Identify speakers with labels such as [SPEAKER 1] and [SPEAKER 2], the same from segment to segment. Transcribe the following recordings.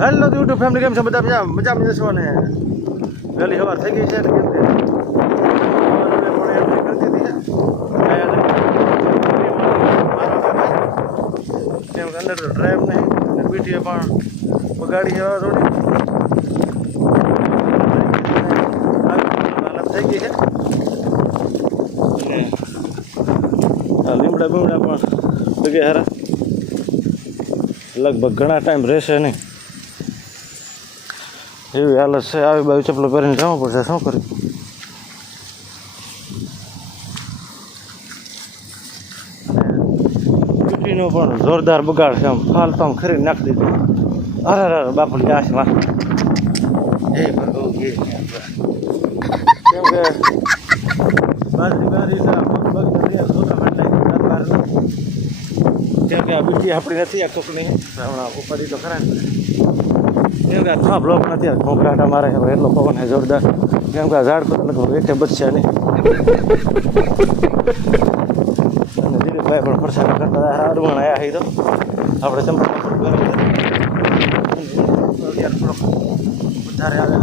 [SPEAKER 1] Hello YouTube family કેમ છે? બધા મજા મજા મજા છો ને? વહેલી સવાર થઈ ગઈ છે ને કેમ કે ડ્રાઈવ નહીં અને પીઠીએ પણ બગાડી જવા થોડી થઈ ગઈ છે અને લીમડા બીમડા પણ ભેગે હારા. લગભગ ઘણા ટાઈમ રહેશે નહીં. એવી હાલત છે આવી બાજુ ચપ્પલો પહેરીને જવું પડશે શું કર્યું ચૂંટીનો પણ જોરદાર બગાડ છે આમ ફાલતું આમ ખરી નાખી દીધું અરે અરે બાપુ ગાસમાં એ ભગવ કેમ કે બાજરી બાજરી આ આપણી નથી, આ કોકની. હમણાં ઉપાડી તો ખરા. કેમ કે આ થા બ્લોક નથી ખોખરાટા મારે હવે એટલો પવન છે જોરદાર. કેમ કે આ ઝાડ પર એકે બચશે નહીં અને દિલીપભાઈ પણ ફરસાણ કરતા અડવણ આવ્યા છે તો આપણે ચંપા વધારે આવે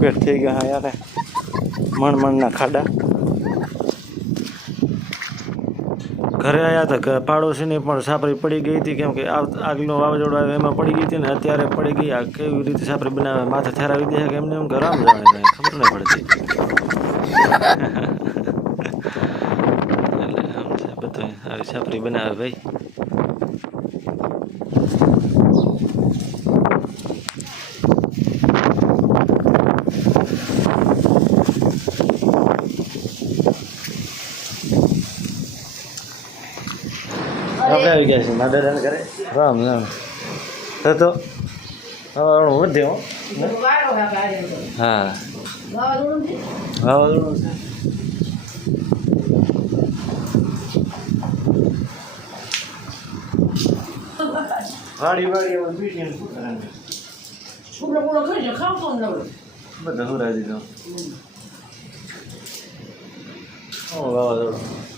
[SPEAKER 1] પેટ થઈ ગયા યાર. મણ મણના ખાડા. ઘરે આવ્યા હતા પાડોશીની પણ સાપરી પડી ગઈ હતી, કેમ કે આગલું વાવાઝોડું આવ્યું એમાં પડી ગઈ હતી ને અત્યારે પડી ગઈ. આ કેવી રીતે સાપરી બનાવે, માથે થેરાવી દે કે એમને એમ ઘર રામ જાણે ખબર નહીં પડતી. એટલે આમ છે બધું સાપરી બનાવે ભાઈ. આપણે આવી ગયા છીએ. મારા દાદાને ઘરે? રામ રામ. તો તો હવે વધે હો હા. વાવાઝોડું છે? વાડી વાડી હવે બીજી ને શું કરવાનું? બધા હુરા દીધો ઓ વાવાઝોડું. ક્યાં ખબર હતી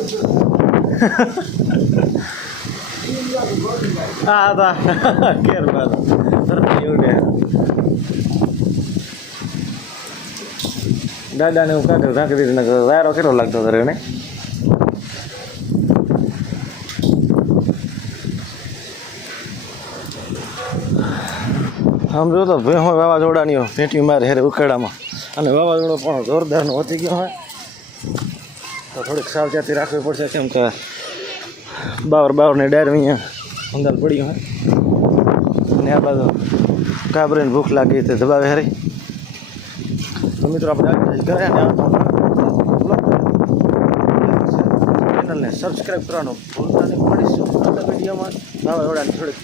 [SPEAKER 1] હા હતા કેર બાદ ઉડે દાદાને હું કાંકર કાંકરી દીધી નકર વાયરો કેટલો લાગતો હતો એને આમ જો તો ભેહો વાવાઝોડાની પેટી મારે હેરે ઉકેડામાં અને વાવાઝોડો પણ જોરદારનો વધી ગયો હોય તો થોડીક સાવચેતી રાખવી પડશે, કેમ કે બાવર બાવરની ડાયર અહીંયા અંદર પડ્યું હોય. અને આ બાજુ કાબરીને ભૂખ લાગી તે દબાવે હરી. તો મિત્રો, આપણે આગળ કરે ચેનલને સબસ્ક્રાઈબ કરવાનું ભૂલતા નહીં. મળીશું વિડીયોમાં. વડાને થોડીક